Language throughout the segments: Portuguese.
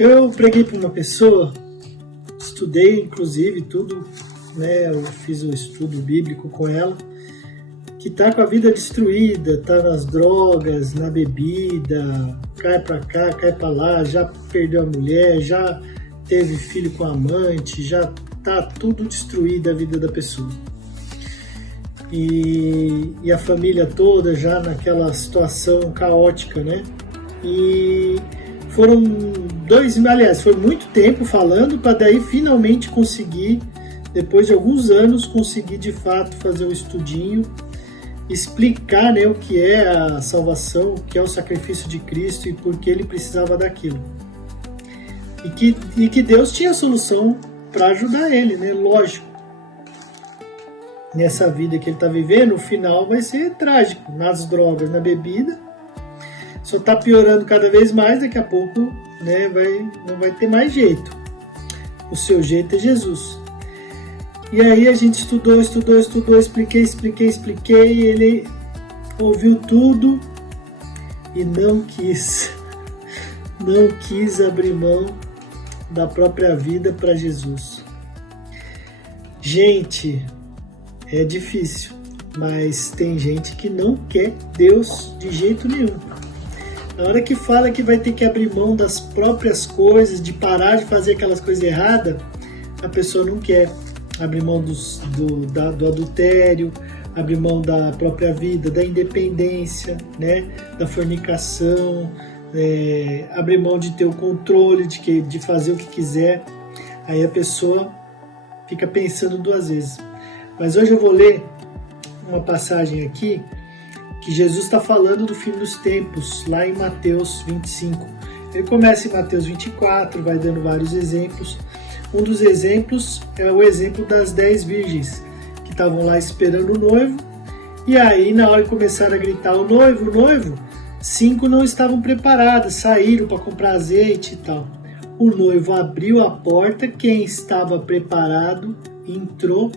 Eu preguei para uma pessoa, estudei inclusive tudo, né? Eu fiz o estudo bíblico com ela, que está com a vida destruída, está nas drogas, na bebida, cai para cá, cai para lá, já perdeu a mulher, já teve filho com amante, já está tudo destruído a vida da pessoa. E a família toda já naquela situação caótica, né? E foram foi muito tempo falando para daí finalmente conseguir, depois de alguns anos, conseguir de fato fazer um estudinho, explicar, né, o que é a salvação, o que é o sacrifício de Cristo e por que ele precisava daquilo. E que Deus tinha solução para ajudar ele, né? Lógico. Nessa vida que ele está vivendo, o final vai ser trágico, nas drogas, na bebida. Só está piorando cada vez mais, daqui a pouco, né, não vai ter mais jeito. O seu jeito é Jesus. E aí a gente estudou, expliquei, ele ouviu tudo e não quis abrir mão da própria vida para Jesus. Gente, é difícil, mas tem gente que não quer Deus de jeito nenhum. Na hora que fala que vai ter que abrir mão das próprias coisas, de parar de fazer aquelas coisas erradas, a pessoa não quer abrir mão do adultério, abrir mão da própria vida, da independência, né, da fornicação, abrir mão de ter o controle, de fazer o que quiser. Aí a pessoa fica pensando duas vezes. Mas hoje eu vou ler uma passagem aqui que Jesus está falando do fim dos tempos, lá em Mateus 25. Ele começa em Mateus 24, vai dando vários exemplos. Um dos exemplos é o exemplo das 10 virgens, que estavam lá esperando o noivo, e aí na hora que começaram a gritar o noivo, 5 não estavam preparadas, saíram para comprar azeite e tal. O noivo abriu a porta, quem estava preparado entrou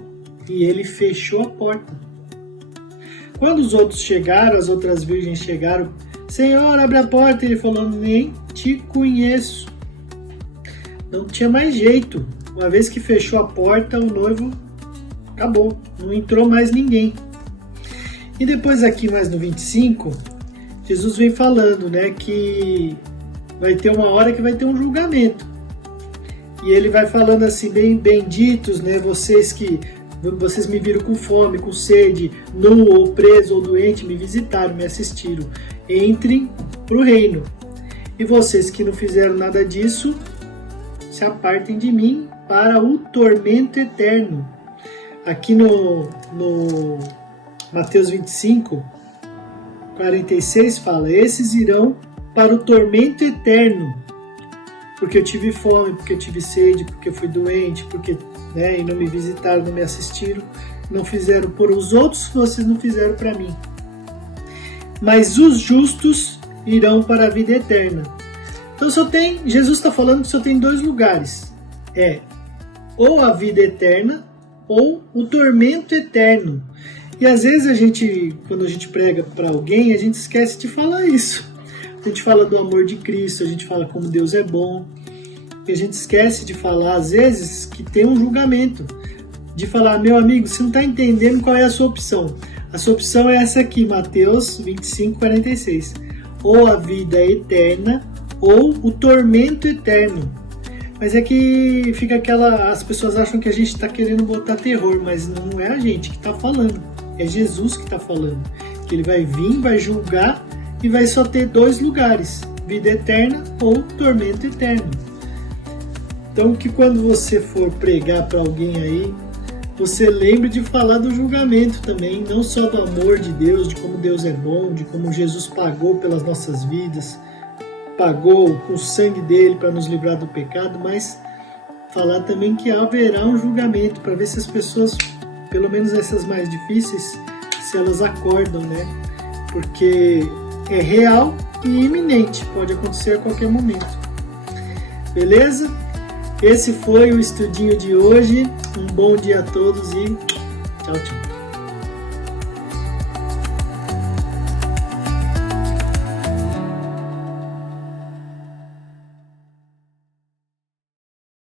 e ele fechou a porta. Quando os outros chegaram, as outras virgens chegaram, Senhor, abre a porta. Ele falou, nem te conheço. Não tinha mais jeito. Uma vez que fechou a porta, o noivo acabou. Não entrou mais ninguém. E depois aqui mais no 25, Jesus vem falando, né, que vai ter uma hora que vai ter um julgamento. E ele vai falando assim, bem benditos, né, vocês me viram com fome, com sede, nu ou preso ou doente, me visitaram, me assistiram. Entrem para o reino. E vocês que não fizeram nada disso, se apartem de mim para o tormento eterno. Aqui no Mateus 25, 46 fala, esses irão para o tormento eterno, porque eu tive fome, porque eu tive sede, porque eu fui doente, porque, né, e não me visitaram, não me assistiram, não fizeram por os outros, vocês não fizeram para mim. Mas os justos irão para a vida eterna. Então Jesus está falando que só tem 2 lugares, ou a vida eterna ou o tormento eterno. E às vezes quando a gente prega para alguém, a gente esquece de falar isso. A gente fala do amor de Cristo, a gente fala como Deus é bom, e a gente esquece de falar, às vezes, que tem um julgamento. De falar, meu amigo, você não está entendendo qual é a sua opção. A sua opção é essa aqui, Mateus 25, 46. Ou a vida eterna, ou o tormento eterno. Mas é que fica as pessoas acham que a gente está querendo botar terror, mas não é a gente que está falando. É Jesus que está falando. Que ele vai vir, vai julgar, e vai só ter 2 lugares, vida eterna ou tormento eterno. Então que quando você for pregar para alguém aí, você lembre de falar do julgamento também, não só do amor de Deus, de como Deus é bom, de como Jesus pagou pelas nossas vidas, pagou com o sangue dele para nos livrar do pecado, mas falar também que haverá um julgamento, para ver se as pessoas, pelo menos essas mais difíceis, se elas acordam, né? Porque é real e iminente, pode acontecer a qualquer momento. Beleza? Esse foi o estudinho de hoje. Um bom dia a todos e tchau, tchau.